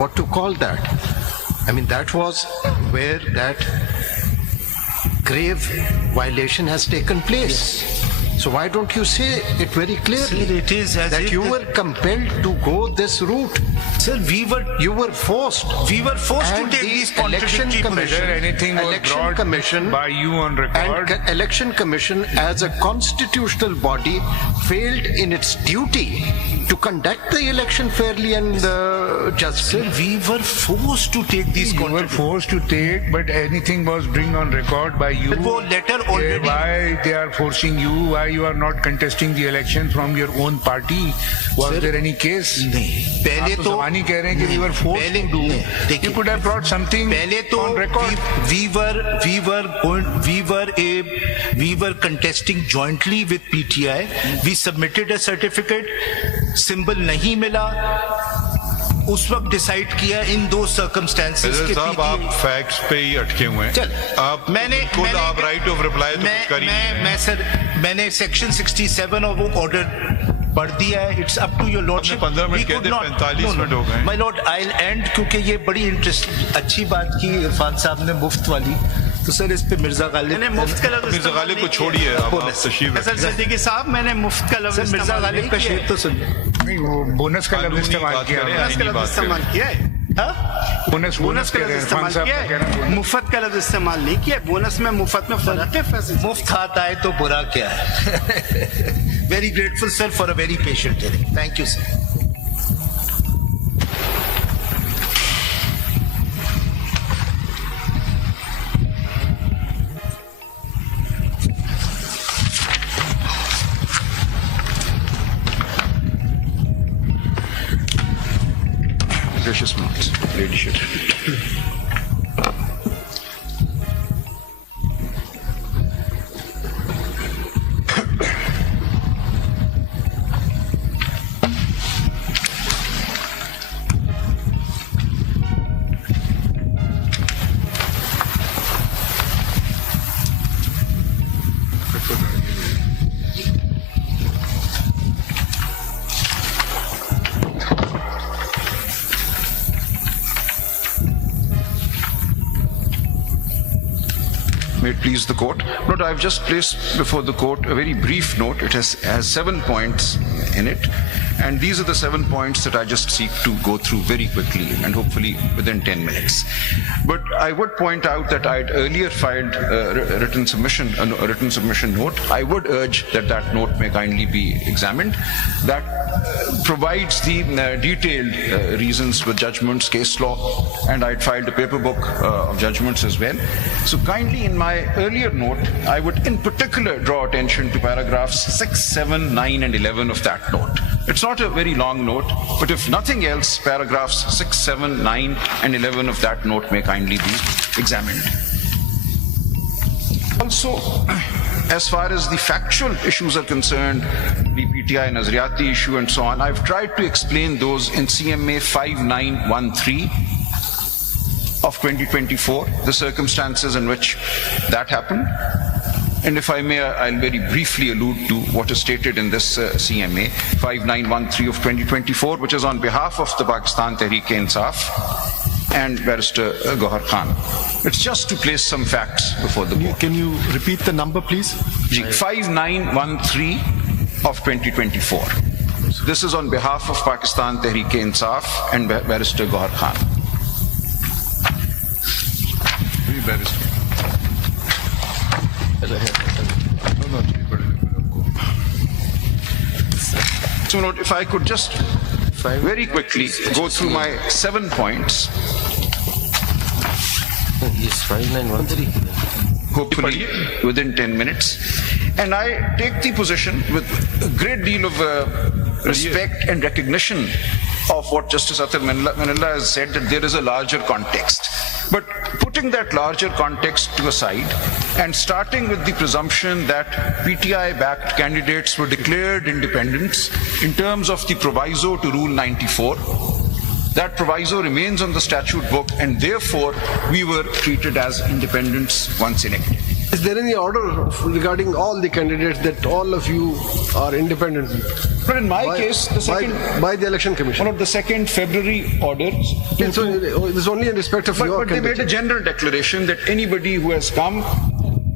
what to call that. I mean, that was where that grave violation has taken place. Yes. So why don't you say it very clearly? Sir, it is as that if you were compelled to go this route. Sir, you were forced to take these contradictory election commission by you on record. And election commission as a constitutional body failed in its duty to conduct the election fairly and justly. Sir, we were forced to take these You were forced to take, but anything was bring on record by you. वो letter already. Why they are forcing you? Why you are not contesting the election from your own party? Was there any case? नहीं. पहले तो जवानी कह रहे हैं कि we were forced to do. You could have brought something पहले तो on record. we were contesting jointly with PTI. We submitted a certificate. Symbol नहीं मिला. उस वक्त डिसाइड किया इन दो सर्कमस्टेंसेस के साहब आप फैक्ट्स पे ही अटके हुए हैं। चल आप खुद आप राइट ऑफ रिप्लाई तो कुछ करिए। मैं सर मैंने सेक्शन 67 और वो ऑर्डर पढ़ दिया है। It's up to your lordship. 15 minute कहते 45 मिनट हो गए। My lord I will end क्योंकि ये बड़ी अच्छी बात की इरफान साहब ने मुफ्त वाली। तो सर इस पे मिर्जा गालिब मिर्जा गालिब को छोड़िए आप तशरीफ सर सिद्दीकी साहब मैंने मुफ्त का लफ्ज मिर्जा गालिब का शेर तो सुन नहीं वो बोनस का लफ्ज इस्तेमाल किया है। बोनस का लफ्ज इस्तेमाल किया है, मुफ्त का लफ्ज इस्तेमाल नहीं किया। बोनस में मुफ्त में फर्क है। मुफ्त हाथ आए तो बुरा क्या है। Very grateful sir for a very patient hearing. Thank you sir. Precious marks, ladyship. May it please the court. But I've just placed before the court a very brief note. It has 7 points in it. And these are the 7 points that I just seek to go through very quickly and hopefully within 10 minutes. But I would point out that I had earlier filed a written submission note. I would urge that that note may kindly be examined. That provides the detailed reasons with judgments, case law, and I had filed a paper book of judgments as well. So kindly in my earlier note, I would in particular draw attention to paragraphs 6, 7, 9 and 11 of that note. It's not a very long note, but if nothing else, paragraphs 6, 7, 9 and 11 of that note may kindly be examined. Also, as far as the factual issues are concerned, the PTI Nazariati issue and so on, I've tried to explain those in CMA 5913 of 2024, the circumstances in which that happened. And if I may, I'll very briefly allude to what is stated in this CMA 5913 of 2024, which is on behalf of the Pakistan Tehreek-e-Insaf and Barrister Gohar Khan. It's just to place some facts before the court. Can you repeat the number, please? 5913 of 2024. This is on behalf of Pakistan Tehreek-e-Insaf and Barrister Gohar Khan. So note, if I could just very quickly go through my 7 points. Yes, 5913. Hopefully within 10 minutes. And I take the position with a great deal of respect and recognition of what Justice Atar Manilla has said, that there is a larger context. But putting that larger context to a side and starting with the presumption that PTI-backed candidates were declared independents in terms of the proviso to Rule 94, that proviso remains on the statute book and therefore we were treated as independents once elected. Is there any order regarding all the candidates that all of you are independent? But in my case, the second by the election commission. one of the 2nd February orders. It's only in respect of your But they made a candidate. general declaration that anybody who has come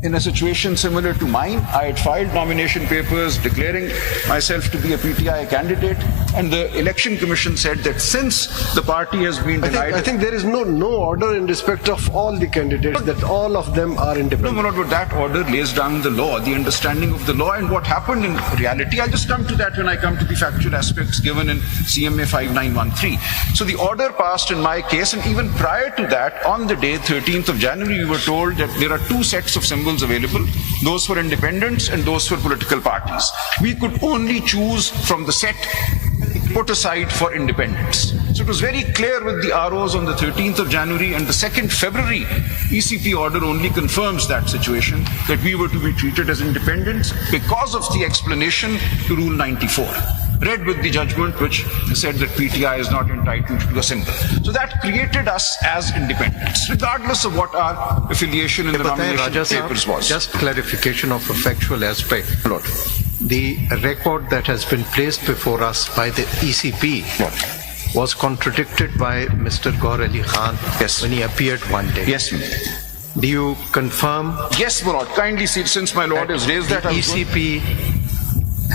in a situation similar to mine, I had filed nomination papers declaring myself to be a PTI candidate, and the election commission said that since the party has been denied. I think there is no order in respect of all the candidates that all of them are No, independent. Manoj, but that order lays down the law, the understanding of the law, and what happened in reality. I'll just come to that when I come to the factual aspects given in CMA 5913. So the order passed in my case, and even prior to that, on the day 13th of January, we were told that there are 2 sets of symbols available, those for independents and those for political parties. We could only choose from the set put aside for independents. So it was very clear with the ROs on the 13th of January, and the 2nd February ECP order only confirms that situation, that we were to be treated as independents because of the explanation to Rule 94. Read with the judgment which said that PTI is not entitled to a symbol. So that created us as independents, regardless of what our affiliation in the nomination papers was. Just clarification of a factual aspect. Lord. The record that has been placed before us by the ECP was contradicted by Mr. Gaur Ali Khan Yes. when he appeared one day. Yes, ma'am. Do you confirm Yes, my lord. Kindly see, since my lord has raised that, the I was going- ECP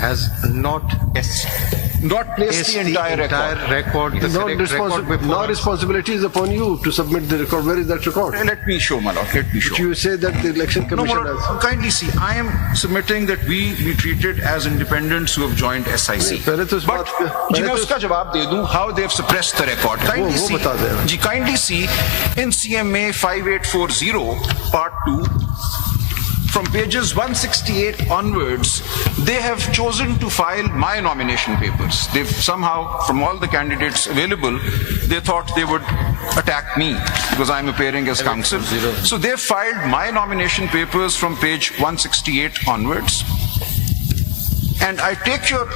has not not placed placed the entire record, the correct record before Now us? responsibility is upon you to submit the record. Where is that record? Let me show, my lord. Let me show. But you say that the election No, commission my has. lord, kindly see, I am submitting that we be treated as independents who have joined SIC. पहले तो इस But, बात का- जी, मैं पहले तो- उसका जवाब दे दूं, how they have suppressed the record. Kindly वो see, बता देना। जी, kindly see, in CMA 5840, Part 2, from pages 168 onwards, they have chosen to file my nomination papers. They've somehow, from all the candidates available, they thought they would attack me because I'm appearing as counsel. So they filed my nomination papers from page 168 onwards. And I take your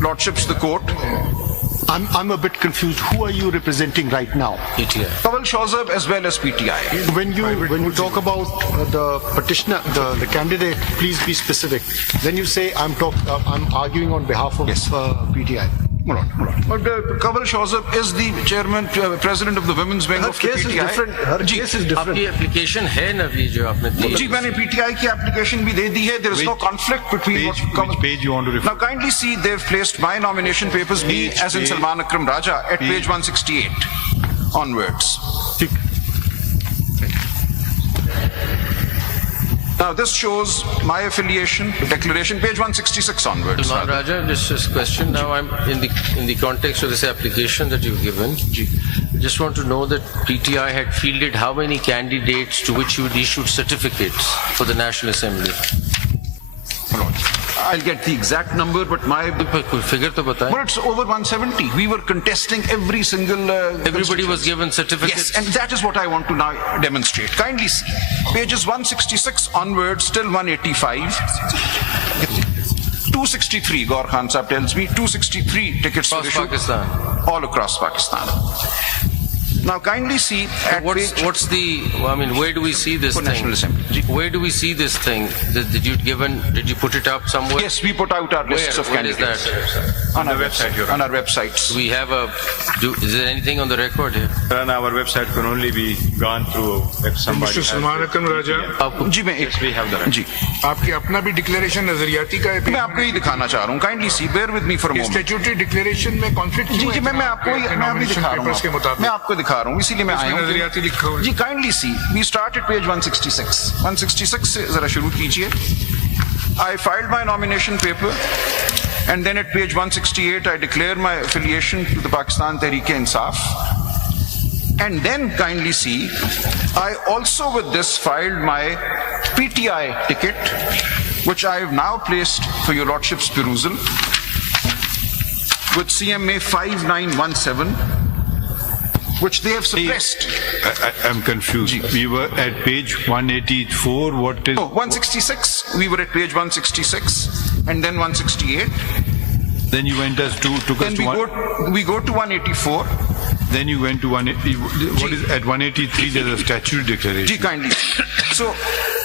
lordships, the court, I'm a bit confused. Who are you representing right now? Kawal Shawzab as well as PTI. When you talk about the petitioner, the candidate, please be specific. Then you say I'm arguing on behalf of Yes. PTI. Hold on. But Kawal Shawzab is the chairman, president of the women's wing Her of the case is PTI. different. Her जी, case is different. आपकी application है ना अभी जो आपने दी जी, मैंने PTI की application भी दे दी है. There is no conflict between what Which page you want to refer? Now kindly see, they've placed my nomination papers, me as in Salman Akram Raja, at page 168 onwards. Now this shows my affiliation, declaration, page 166 onwards. Salman Raja, just this question. Now I'm in the context of this application that you've given. I just want to know that PTI had fielded how many candidates to which you had issued certificates for the National Assembly. I'll get the exact number, but my कोई figure तो बताएं. but it's over 170. We were contesting every single. Everybody was given certificates. Yes, and that is what I want to now demonstrate. Kindly see, pages 166 onwards till 185. 263, Gaur Khan Sahib tells me, 263 tickets were Across issued. Pakistan. All across Pakistan. Now kindly see at page... What's the, I mean, where do we see this For thing? National Assembly. Where do we see this thing? Did you put it up somewhere? Yes, we put out our lists of Where is candidates. that? On our website. On our websites. We have is there anything on the record here? And our website can only be gone through if somebody Mr. Salman Akram Raja, जी मैं एक we have the right. जी आपकी अपना भी declaration नजरियाती का है. मैं आपको ही दिखाना चाह रहा हूँ. Kindly see, bear with me for a moment. Statutory declaration में कॉन्फ्लिक्ट जी जी मैं अभी दिखा रहा पेपर्स के हूँ. मुताबिक मैं आपको दिखा रहा हूँ, इसीलिए मैं आया हूँ. नजरियाती लिखा हुआ है. जी kindly see, we start at page 166. 166 से जरा शुरू कीजिए. I filed my nomination paper, and then at page 168 I declare my affiliation to the Pakistan Tehreek-e-Insaf. And then kindly see, I also with this filed my PTI ticket, which I have now placed for your lordship's perusal, with CMA 5917, which they have suppressed. I'm confused. We were at page 184. What is? No, 166. We were at page 166, and then 168. Then you went us to took us Then to we go to 184. Then you went to 180. What is at 183? There's a statutory declaration. Ji, kindly. So,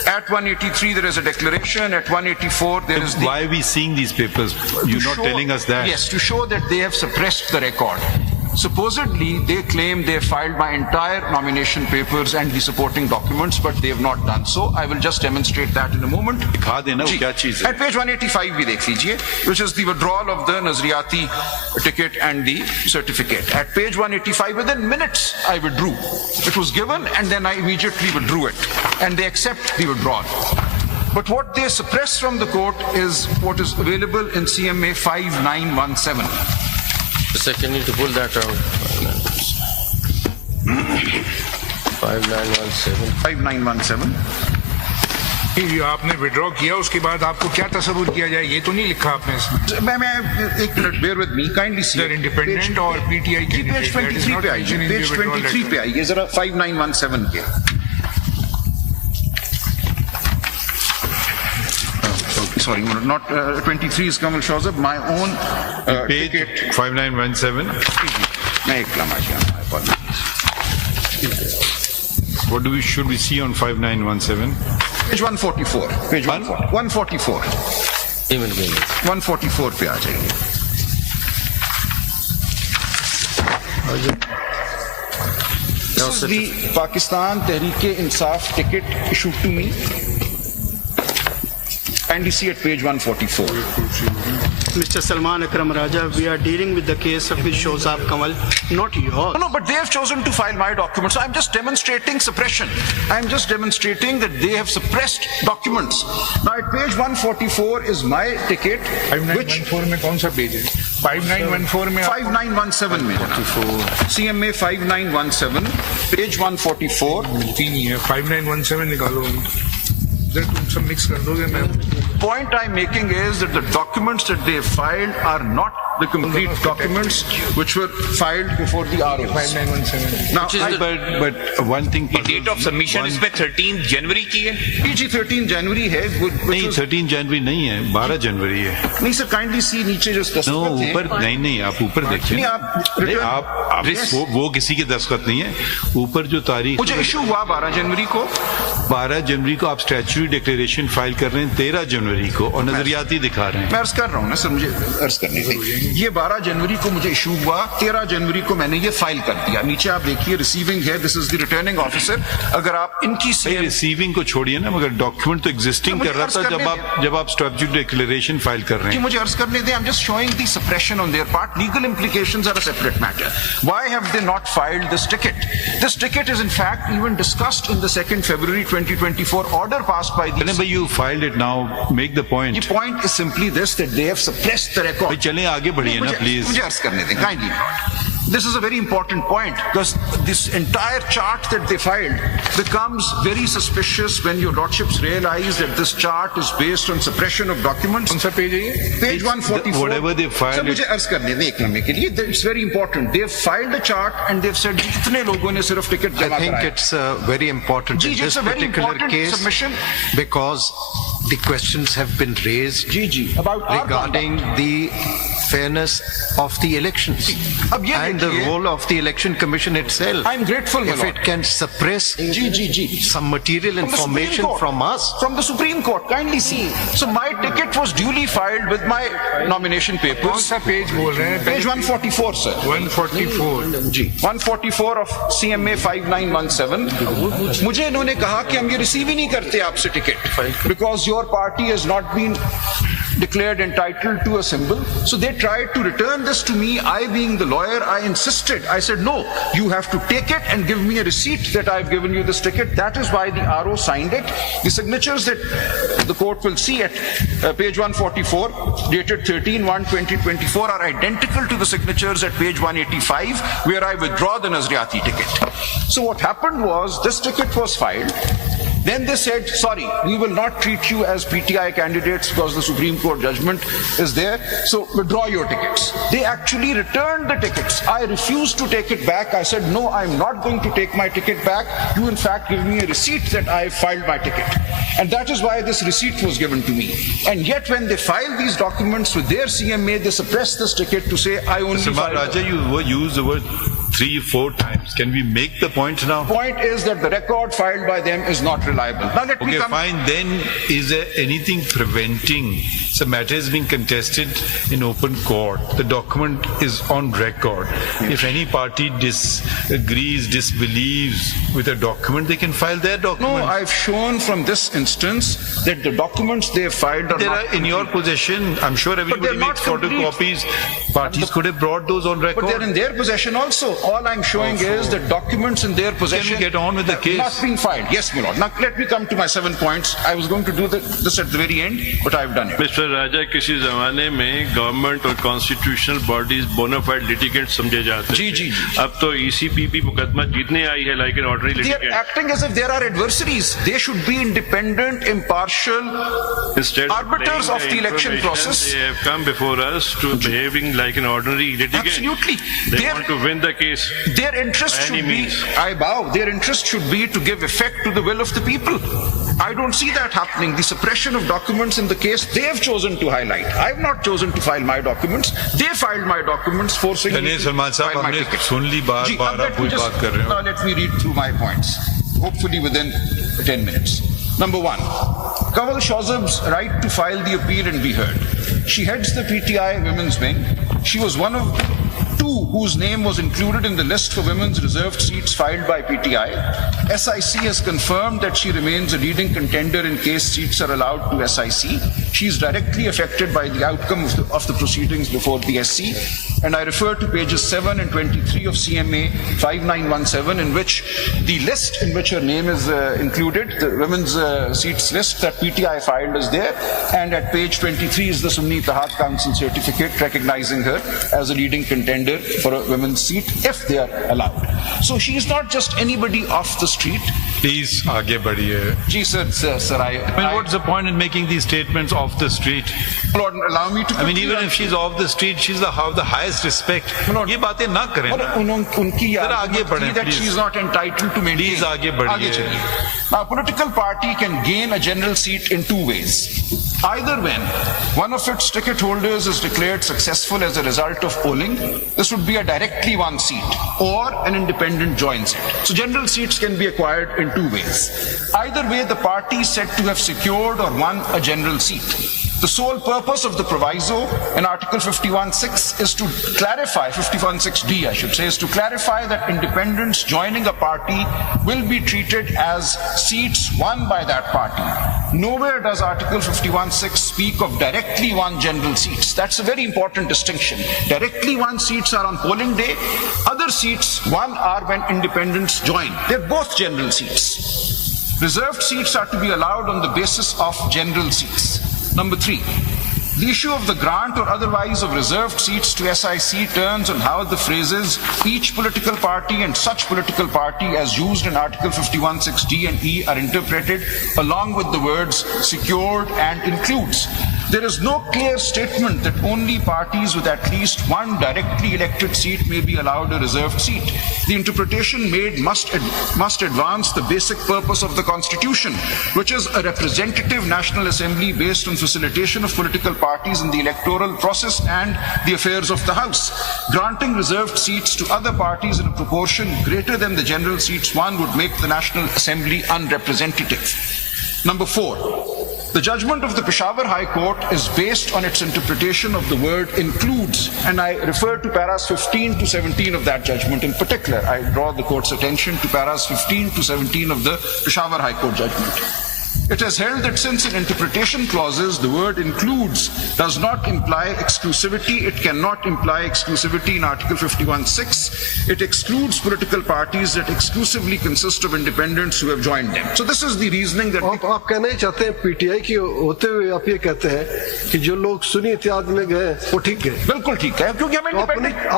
At 183, there is a declaration. At 184, there is the... Why are we seeing these papers? You're not telling us that. Yes, to show that they have suppressed the record. Supposedly, they claim they filed my entire nomination papers and the supporting documents, but they have not done so. I will just demonstrate that in a moment. दिखा देना वो क्या चीज़ है? At page 185 भी देख लीजिए, which is the withdrawal of the Nazriyati ticket and the certificate. At page 185, within minutes, I withdrew. It was given and then I immediately withdrew it. And they accept the withdrawal. But what they suppress from the court is what is available in CMA 5917. The second need to pull that out. 5917. 5917. ये आपने withdraw किया उसके बाद आपको क्या तस्वुर किया जाए ये तो नहीं लिखा आपने इसमें मैं एक minute bear with me kindly see They're independent और PTI पेज 23 पे आइए पेज 23 पे आइए जरा 5917 के sorry not 23 is Kamal Shawzab my own Page ticket 5917. मैं एक लम्हा जाना apologies What should we see on 5917? Page 144. Page 144. 144 पे आ जाइए. This is the Pakistan Tehreek-e-Insaf ticket issued to me. And you see at page 144. Mr. Salman Akram Raja, we are dealing with the case of Shawzab Kamal, not yours. No, but they have chosen to file my documents. I'm just demonstrating suppression. I'm just demonstrating that they have suppressed documents. Now at page 144 is my ticket, which 5914 में कौन सा page है 5914 में 5917 में CMA 5917 page 144 तीन ही है 5917 निकालो सब मिक्स कर दोगे मैं point I'm making is that the documents that they filed are not the complete documents which were filed before the ROs. 5917 Now, but one thing. The date of submission इसमें 13 जनवरी की है. PG 13 जनवरी है. नहीं 13 जनवरी नहीं है 12 जनवरी है. नहीं सर काइंडली सी नीचे जो दस्तखत हैं. ऊपर नहीं आप ऊपर देखिए. आप वो किसी के दस्तखत नहीं है. ऊपर जो तारीख मुझे इशू हुआ 12 जनवरी को. 12 जनवरी को आप स्टैट्यूटरी डिक्लेरेशन फाइल कर रहे हैं 13 जनवरी को और नजरियाती दिखा रहे हैं. मैं अर्ज कर रहा हूँ ना सर मुझे अर्ज करने दीजिए. ये 12 जनवरी को मुझे इशू हुआ 13 जनवरी को मैंने ये फाइल कर दिया. नीचे आप देखिए रिसीविंग है. This is the returning officer. अगर आप इनकी रिसीविंग को छोड़िए ना मगर डॉक्यूमेंट तो एग्जिस्टिंग कर रहा था जब आप स्टैट्यूटरी डिक्लेरेशन फाइल कर रहे हैं. मुझे अर्ज करने दें. I am just showing the suppression on their part. Legal implications are a separate matter. Why have they not filed this ticket? This ticket is in fact even discussed in the 2nd February 2024 order passed by the... But you filed it now. Make the point. The point is simply this, that they have suppressed the record. चलें आगे बढ़िए ना please. मुझे अर्ज करने दें. Kindly not. This is a very important point because this entire chart that they filed becomes very suspicious when your lordships realize that this chart is based on suppression of documents. कौन सा page है? Page 144. Whatever they filed. Sir मुझे अर्ज करने दें एक लम्हे के लिए. It's very important. They have filed a chart and they've said इतने लोगों ने सिर्फ टिकट जमा कराया. I think it's very important in this particular case submission because the questions have been raised regarding the fairness of the elections and the role of the election commission itself. I'm grateful if it can suppress some material information from us. From the Supreme Court, kindly see. So my ticket was duly filed with my nomination papers. कौन सा page बोल रहे हैं? Page 144 sir. 144 ji 144 of CMA 5917. मुझे इन्होंने कहा कि हम ये रिसीव ही नहीं करते आपसे ticket because your party has not been declared entitled to a symbol. So they tried to return this to me. I being the lawyer, I insisted. I said, no, you have to take it and give me a receipt that I've given you this ticket. That is why the RO signed it. The signatures that the court will see at page 144, dated 13/1/2024, are identical to the signatures at page 185, where I withdraw the Nazriyati ticket. So what happened was, this ticket was filed. Then they said, sorry, we will not treat you as PTI candidates because the Supreme Court judgment is there, so withdraw your tickets. They actually returned the tickets. I refused to take it back. I said, no, I'm not going to take my ticket back. You in fact give me a receipt that I filed my ticket. And that is why this receipt was given to me. And yet when they filed these documents with their CMA, they suppressed this ticket to say, I only Salman Raja, you used the word 3-4 times. Can we make the point now? Point is that the record filed by them is not reliable. Now let me Okay, come. fine. Then is there anything preventing the matter is being contested in open court? The document is on record. If any party disagrees, disbelieves with a document, they can file their document. No, I've shown from this instance that the documents they have filed are They not are in your possession. I'm sure everybody they're not makes complete. photocopies. Parties could have brought those on record. But they're in their possession also. All I'm showing is that documents in their possession get on with the have case? not been filed. Yes, my lord. Now let me come to my 7 points. I was going to do this at the very end, but I've done it. Mister Raja, किसी जमाने में government और constitutional bodies bonafide litigant समझे जाते जी, जी, जी. अब तो ईसीपीपी मुकदमा जीतने आई है like an ordinary They are litigant acting as if there are adversaries. They should be independent, impartial arbiters of the election process. They have come before us to behaving like an ordinary litigant. Absolutely. They want to win the case. Their interest By any should be, means. I bow, their interest should be to give effect to the will of the people. I don't see that happening. The suppression of documents in the case they have chosen to highlight. I have not chosen to file my documents. They filed my documents, forcing me to Salman साहब, file my हमने ticket. सुन ली बार जी, बार अब let आप me वही just- बात कर रहे हो. Now let me read through my points, hopefully within 10 minutes. Number 1, Kawal Shazab's right to file the appeal and be heard. She heads the PTI women's wing. She was one of 2 whose name was included in the list for women's reserved seats filed by PTI. SIC has confirmed that she remains a leading contender in case seats are allowed to SIC. She is directly affected by the outcome of the proceedings before the SC. And I refer to pages 7 and 23 of CMA 5917, in which the list in which her name is included, the women's seats list that PTI filed is there. And at page 23 is the Sunni Ittihad Council certificate recognizing her as a leading contender for a women's seat if they are allowed. So she is not just anybody off the street. Please, आगे बढ़िए. Ji, sir, I mean, what's the point in making these statements off the street? Lord, allow me to. I mean, even if she's off the street, she's have the highest respect. ये बातें ना करें ना. उनकी जरा आगे बढ़ें, that please. she is not entitled to maintain. Please, आगे बढ़िए. चलिए. Now, a political party can gain a general seat in 2 ways. Either when one of its ticket holders is declared successful as a result of polling, this would be a directly won seat, or an independent joins it. So general seats can be acquired in 2 ways. Either way, the party is said to have secured or won a general seat. The sole purpose of the proviso in Article 51(6) is to clarify, 51(6)(d) I should say, is to clarify that independents joining a party will be treated as seats won by that party. Nowhere does Article 51(6) speak of directly won general seats. That's a very important distinction. Directly won seats are on polling day. Other seats won are when independents join. They're both general seats. Reserved seats are to be allowed on the basis of general seats. Number 3, the issue of the grant or otherwise of reserved seats to SIC turns on how the phrases each political party and such political party as used in Article 51(6)(d) and (e) are interpreted, along with the words secured and includes. There is no clear statement that only parties with at least one directly elected seat may be allowed a reserved seat. The interpretation made must advance the basic purpose of the Constitution, which is a representative National Assembly based on facilitation of political parties in the electoral process and the affairs of the House. Granting reserved seats to other parties in a proportion greater than the general seats won would make the National Assembly unrepresentative. Number 4, the judgment of the Peshawar High Court is based on its interpretation of the word includes, and I refer to paras 15 to 17 of that judgment. In particular, I draw the court's attention to paras 15 to 17 of the Peshawar High Court judgment. It has held that since in interpretation clauses the word includes does not imply exclusivity, it cannot imply exclusivity in Article 51(6). It excludes political parties that exclusively consist of independents who have joined them. So this is the reasoning that... आप कहना ही चाहते हैं PTI की होते हुए आप ये कहते हैं कि जो लोग सुन्नी इत्तेहाद में गए वो ठीक गए. बिल्कुल ठीक है, क्योंकि हमें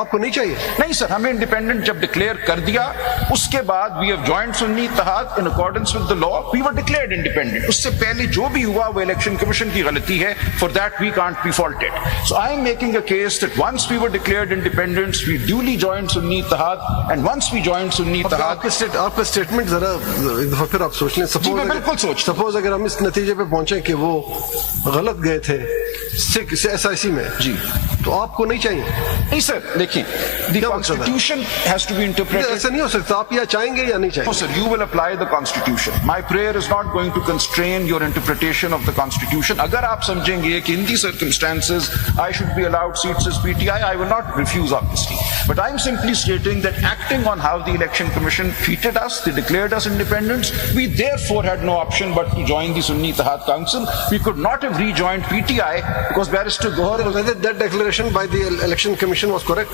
आपको नहीं चाहिए. नहीं सर, हमें इंडिपेंडेंट जब डिक्लेयर कर दिया उसके बाद we have joined Sunni Ittehad in accordance with the law, we were declared independent. उससे पहले जो भी हुआ वो इलेक्शन कमीशन की गलती है. For that we can't be faulted. So I am making a case that once we were declared independents we duly joined Sunni Ittehad, and once we joined Sunni Ittehad. आपका स्टेटमेंट जरा एक दफा फिर आप सोच लें. सपोज अगर हम इस नतीजे पे पहुंचे कि वो गलत गए थे SIC में, जी, तो आपको नहीं चाहिए? नहीं सर, देखिए, the constitution has to be interpreted. ऐसा नहीं हो सकता, आप या चाहेंगे या नहीं No चाहेंगे? sir, you will apply the constitution. My prayer is not going to constrain your interpretation of the constitution. अगर आप समझेंगे कि in these circumstances I should be allowed seats as PTI, I will not refuse obviously. But I'm simply stating that acting on how the election commission treated us, they declared us independents, we therefore had no option but to join the Sunni Ittihad Council. We could not have rejoined PTI because Barrister Gohar was... Whether that declaration by the election commission was correct?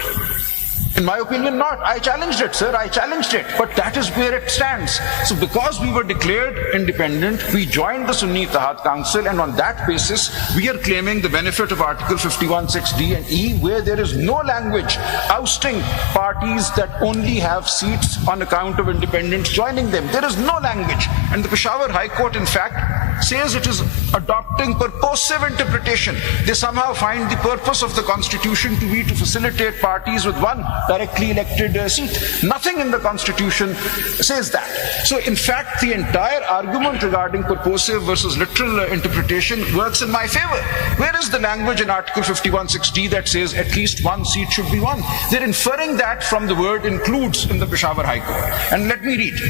In my opinion, not. I challenged it, sir. I challenged it. But that is where it stands. So because we were declared independent, we joined the Sunni Ittihad Council, and on that basis, we are claiming the benefit of Article 51(6)(d) and E, where there is no language ousting parties that only have seats on account of independents joining them. There is no language. And the Peshawar High Court, in fact, says it is adopting purposive interpretation. They somehow find the purpose of the Constitution to be to facilitate parties with one directly elected seat. Nothing in the Constitution says that. So in fact, the entire argument regarding purposive versus literal interpretation works in my favor. Where is the language in Article 51(6)(d) that says at least one seat should be won? They're inferring that from the word includes in the Peshawar High Court. And let me read.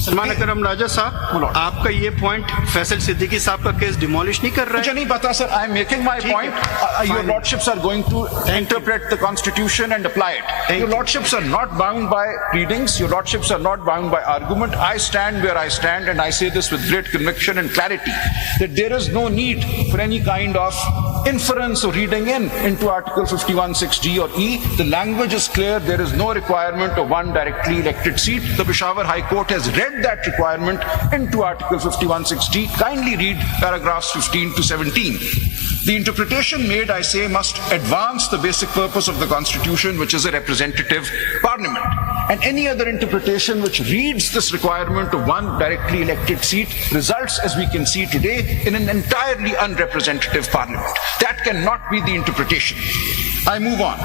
Salman अकरम राजा साहब, आपका ये point Faisal Siddiqui साहब का case demolish नहीं कर रहा है? मुझे नहीं पता sir. I am making my point. Your lordships are going to interpret the constitution and apply it. Your lordships are not bound by readings. Your lordships are not bound by argument. I stand where I stand, and I say this with great conviction and clarity, that there is no need for any kind of inference or reading into Article 51(6)(d) or E. The language is clear. There is no requirement of one directly elected seat. The Peshawar High Court has read that requirement into Article 51(6)(d). Kindly read paragraphs 15 to 17. The interpretation made, I say, must advance the basic purpose of the Constitution, which is a representative parliament. And any other interpretation which reads this requirement of one directly elected seat results, as we can see today, in an entirely unrepresentative parliament. That cannot be the interpretation. I move on.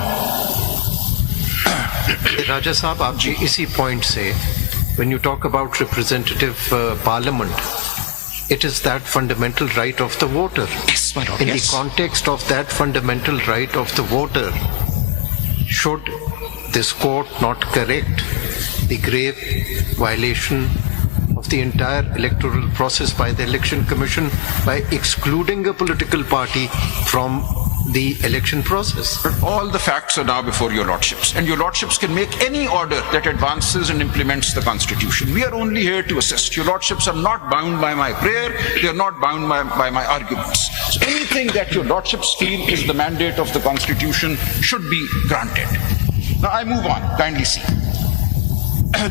Raja Sahab, आप जी इसी point से, when you talk about representative parliament, it is that fundamental right of the voter. Yes, my lord. In Yes. the context of that fundamental right of the voter, should this court not correct the grave violation of the entire electoral process by the election commission by excluding a political party from the election process? But all the facts are now before your lordships, and your lordships can make any order that advances and implements the Constitution. We are only here to assist. Your lordships are not bound by my prayer. They are not bound by my arguments. So anything that your lordships feel is the mandate of the Constitution should be granted. Now I move on. Kindly see.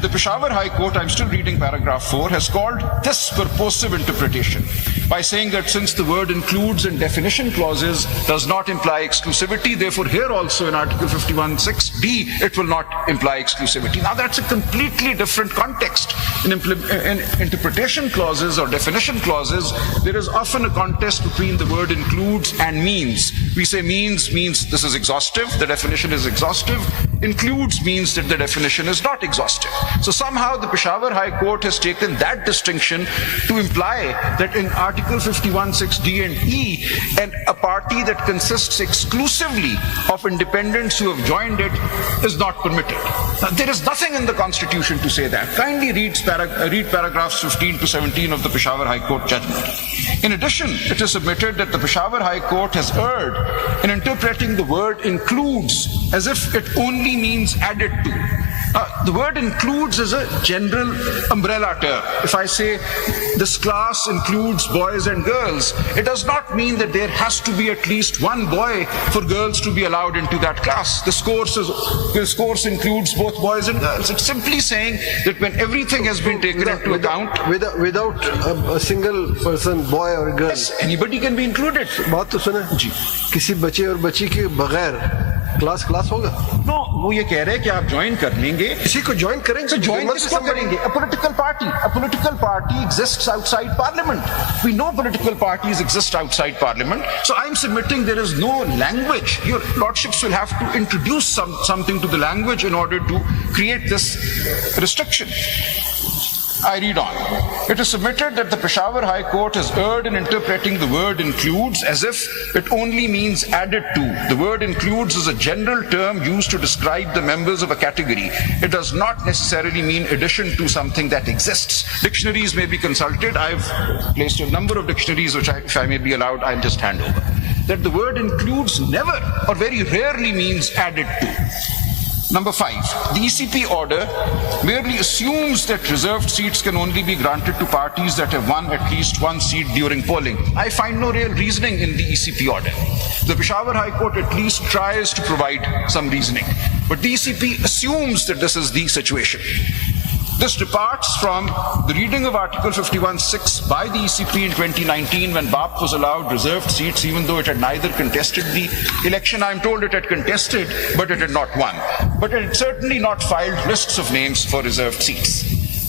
The Peshawar High Court, I'm still reading paragraph 4, has called this purposive interpretation by saying that since the word includes in definition clauses does not imply exclusivity, therefore here also in Article 51(6)(d) it will not imply exclusivity. Now that's a completely different context. In interpretation clauses or definition clauses, there is often a contest between the word includes and means. We say means this is exhaustive, the definition is exhaustive. Includes means that the definition is not exhaustive. So somehow the Peshawar High Court has taken that distinction to imply that in Article 51(6)(d) and E, and a party that consists exclusively of independents who have joined it is not permitted. Now, there is nothing in the Constitution to say that. Kindly read paragraphs 15 to 17 of the Peshawar High Court judgment. In addition, it is submitted that the Peshawar High Court has erred in interpreting the word includes as if it only means added to. The word includes is a general umbrella term. If I say this class includes boys and girls, it does not mean that there has to be at least one boy for girls to be allowed into that class. This course includes both boys and girls. It's simply saying that when everything has been taken into account, without a single person, boy or girl, yes, anybody can be included. बात तो सुने जी, किसी बच्चे और बच्ची के बगैर class होगा? No, वो ये कह रहे हैं कि आप ज्वाइन कर लेंगे. किसी को ज्वाइन करेंगे? So join किसको करेंगे? A political party exists outside parliament. We know political parties exist outside parliament. So I'm submitting there is no language. Your lordships will have to introduce something to the language in order to create this restriction. I read on. It is submitted that the Peshawar High Court has erred in interpreting the word includes as if it only means added to. The word includes is a general term used to describe the members of a category. It does not necessarily mean addition to something that exists. Dictionaries may be consulted. I've placed a number of dictionaries which, if I may be allowed, I'll just hand over. That the word includes never or very rarely means added to. Number 5, the ECP order merely assumes that reserved seats can only be granted to parties that have won at least one seat during polling. I find no real reasoning in the ECP order. The Peshawar High Court at least tries to provide some reasoning, but the ECP assumes that this is the situation. This departs from the reading of Article 51(6) by the ECP in 2019 when BAP was allowed reserved seats even though it had neither contested the election. I'm told it had contested, but it had not won. But it had certainly not filed lists of names for reserved seats.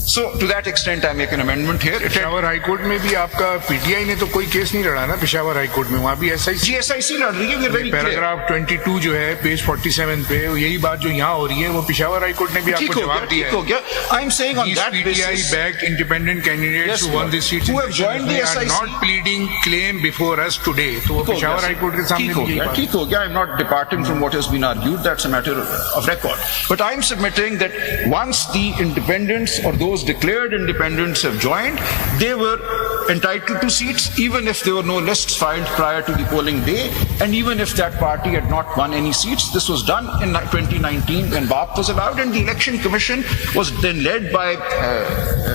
So to that extent I make an amendment here. Peshawar high court में भी आपका PTI ने तो कोई case नहीं लड़ा ना Peshawar high court में, वहाँ भी SIC लड़ रही है. पैराग्राफ 22 जो है पेज 47 पे यही बात जो यहाँ हो रही है वो पेशावर हाई कोर्ट ने भी आपको जवाब दिया है. I'm saying on that basis, PTI backed independent candidates who won this seat who have joined the SIC are not pleading claim before us today. तो वो पेशावर हाई कोर्ट के सामने भी यही बात. ठीक हो गया. I'm not departing from what has been argued. That's a matter of record. But I'm submitting that once the independents or those declared independents have joined, they were entitled to seats even if there were no lists filed prior to the polling day and even if that party had not won any seats. This was done in 2019 when BAP was allowed, and the Election Commission was then led by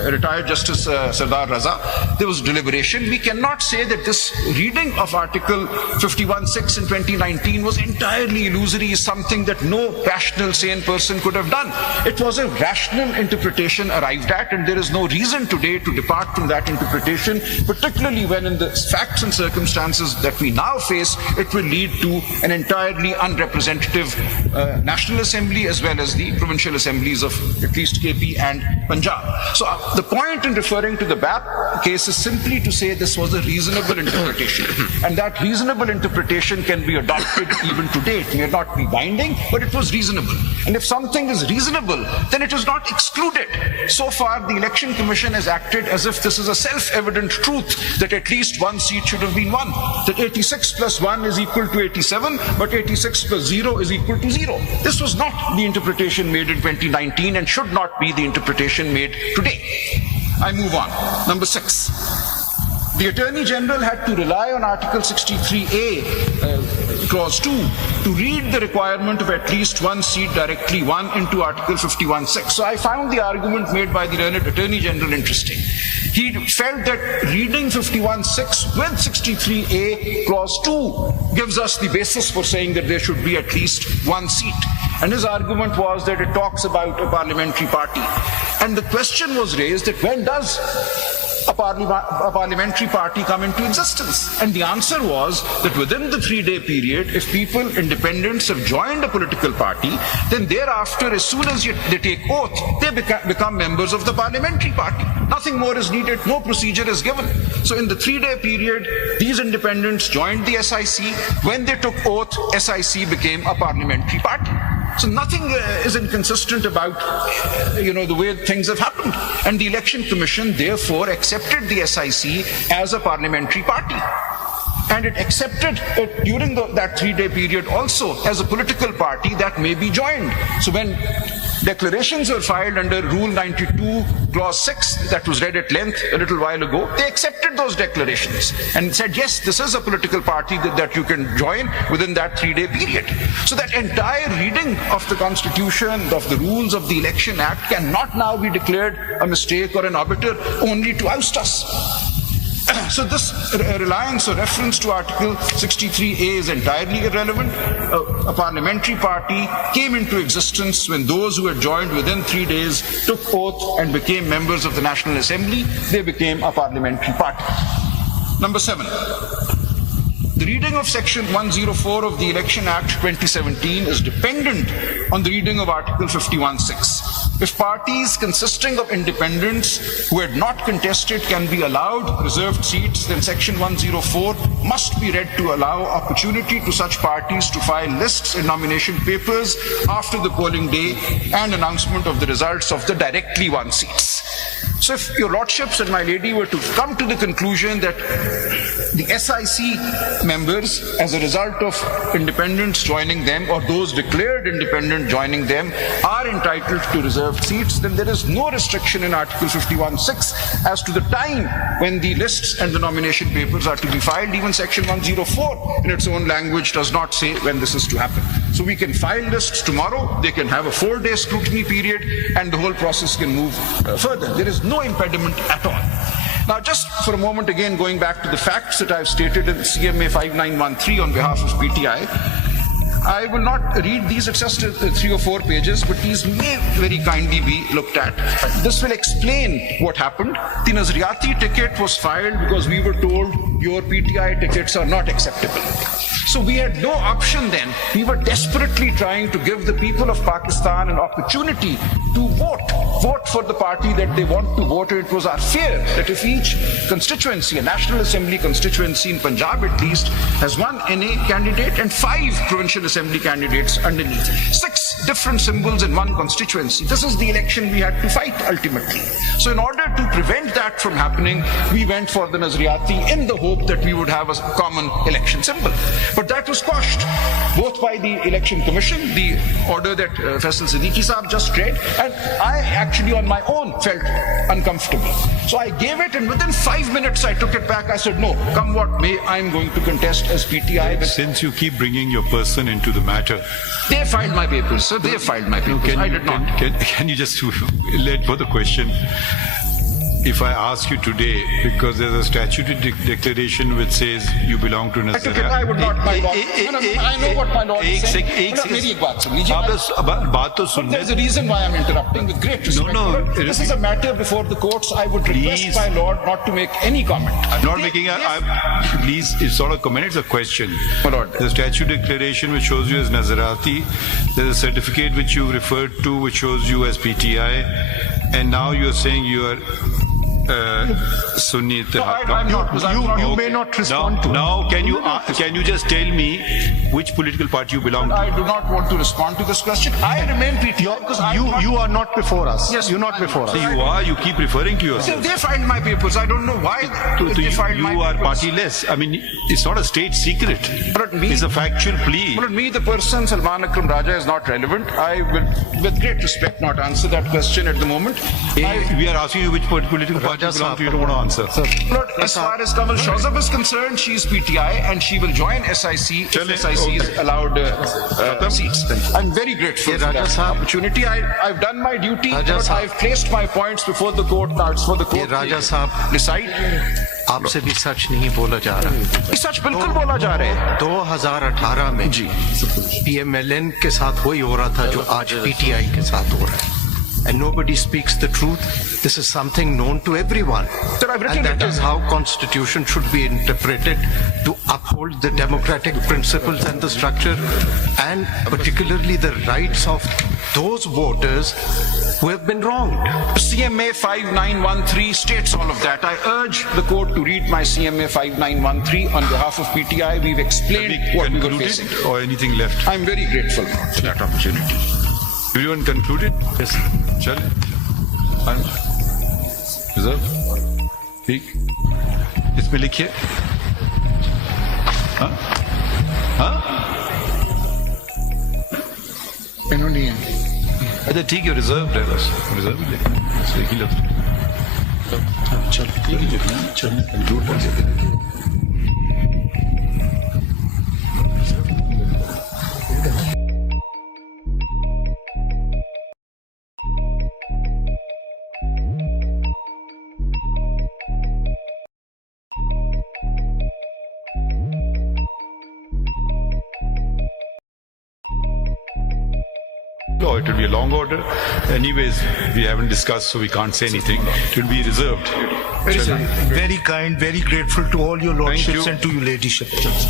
retired Justice Sardar Raza. There was deliberation. We cannot say that this reading of Article 51(6) in 2019 was entirely illusory, something that no rational sane person could have done. It was a rational interpretation arrived at, and there is no reason today to depart from that interpretation, particularly when in the facts and circumstances that we now face, it will lead to an entirely unrepresentative National Assembly as well as the provincial assemblies of at least KP and Punjab. So the point in referring to the BAP case is simply to say this was a reasonable interpretation, and that reasonable interpretation can be adopted even today. It may not be binding, but it was reasonable. And if something is reasonable, then it is not excluded. So far, the Election Commission has acted as if this is a self-evident truth that at least one seat should have been won. That 86 plus 1 is equal to 87, but 86 plus 0 is equal to 0. This was not the interpretation made in 2019 and should not be the interpretation made today. I move on. Number 6. The Attorney General had to rely on Article 63A, Clause 2, to read the requirement of at least one seat directly won into Article 51(6). So I found the argument made by the learned Attorney General interesting. He felt that reading 51(6) with 63A, Clause 2 gives us the basis for saying that there should be at least one seat. And his argument was that it talks about a parliamentary party. And the question was raised that when does a parliamentary party come into existence? And the answer was that within the 3-day period, if people, independents, have joined a political party, then thereafter, as soon as they take oath, they become members of the parliamentary party. Nothing more is needed, no procedure is given. So in the 3-day period, these independents joined the SIC. When they took oath, SIC became a parliamentary party. So nothing is inconsistent about, the way things have happened. And the Election Commission therefore accepted the SIC as a parliamentary party. And it accepted it during that 3-day period also as a political party that may be joined. So when declarations were filed under Rule 92, Clause 6, that was read at length a little while ago, they accepted those declarations and said, yes, this is a political party that you can join within that 3-day period. So that entire reading of the Constitution, of the rules of the Election Act, cannot now be declared a mistake or an arbiter only to oust us. So this reliance or reference to Article 63A is entirely irrelevant. A parliamentary party came into existence when those who had joined within 3 days took oath and became members of the National Assembly. They became a parliamentary party. Number 7. The reading of Section 104 of the Election Act 2017 is dependent on the reading of Article 51(6). If parties consisting of independents who had not contested can be allowed reserved seats, then Section 104 must be read to allow opportunity to such parties to file lists and nomination papers after the polling day and announcement of the results of the directly won seats. So if your lordships and my lady were to come to the conclusion that the SIC members, as a result of independents joining them or those declared independent joining them, are entitled to reserved seats, then there is no restriction in Article 51(6) as to the time when the lists and the nomination papers are to be filed. Even Section 104 in its own language does not say when this is to happen. So we can file lists tomorrow, they can have a 4-day scrutiny period, and the whole process can move further. There is no impediment at all. Now, just for a moment, again, going back to the facts that I've stated in CMA 5913 on behalf of PTI, I will not read these, it's just 3 or 4 pages, but these may very kindly be looked at. This will explain what happened. The Nazariati ticket was filed because we were told your PTI tickets are not acceptable. So we had no option then. We were desperately trying to give the people of Pakistan an opportunity to vote for the party that they want to vote. It was our fear that if each constituency, a National Assembly constituency in Punjab at least, has one NA candidate and 5 provincial assembly candidates underneath, 6 different symbols in one constituency. This is the election we had to fight ultimately. So in order to prevent that from happening, we went for the Nazariati in the hope that we would have a common election symbol. But that was quashed, both by the Election Commission, the order that Faisal Siddiqui Saab just read, and I actually on my own felt uncomfortable. So I gave it, and within 5 minutes I took it back. I said, no, come what may, I'm going to contest as PTI. Since you keep bringing your person into the matter, they filed my papers, sir. They filed my papers. I did not. Can you just let for the question? If I ask you today, because there's a statutory declaration which says you belong to Nazariati. I would not, my lord. I know what my lord is saying. There's a reason why I'm interrupting with great respect. No. This is a matter before the courts. I would request my lord not to make any comment. I'm not making please, it's not a comment, it's a question. My lord. The statute declaration which shows you as Nazariati, there's a certificate which you referred to which shows you as PTI, and now you're saying you are Sunni. No, I'm not. You may not respond to it. Now, can you just tell me which political party you belong to? I do not want to respond to this question. I remain PTI because you are not before us. Yes, you're not before us. You are. You keep referring to yourself. They filed my papers. I don't know why they filed my papers. You are partyless. I mean, it's not a state secret. It's a factual plea. But me, the person Salman Akram Raja, is not relevant. I will, with great respect, not answer that question at the moment. We are asking you which political party you belong to. You don't want to answer. But as far as Kamal Shazab is concerned, she is PTI and she will join SIC if SIC is allowed seats. I'm very grateful for that opportunity. I've done my duty, but I've placed my points before the court. Now it's for the court to decide. आपसे भी सच नहीं बोला जा रहा। सच बिल्कुल बोला जा रहा है। 2018 में PMLN के साथ वही हो रहा था जो आज PTI के साथ हो रहा है। And nobody speaks the truth. This is something known to everyone. And that is how Constitution should be interpreted, to uphold the democratic principles and the structure, and particularly the rights of those voters who have been wronged. CMA 5913 states all of that. I urge the court to read my CMA 5913 on behalf of PTI. We've explained what we were facing. Or anything left? I'm very grateful for that opportunity. Everyone concluded? Yes. Chal. Reserve. ठीक. इसमें लिखिए. हाँ? नहीं है. अच्छा ठीक है, reserve है बस. रिजर्व ही लिख ही लो. चल. ठीक है. चल. कंक्लूड कर सकते. It will be a long order. Anyways, we haven't discussed, so we can't say anything. It will be reserved. Very kind, very grateful to all your lordships and to your ladyship.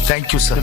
Thank you, sir.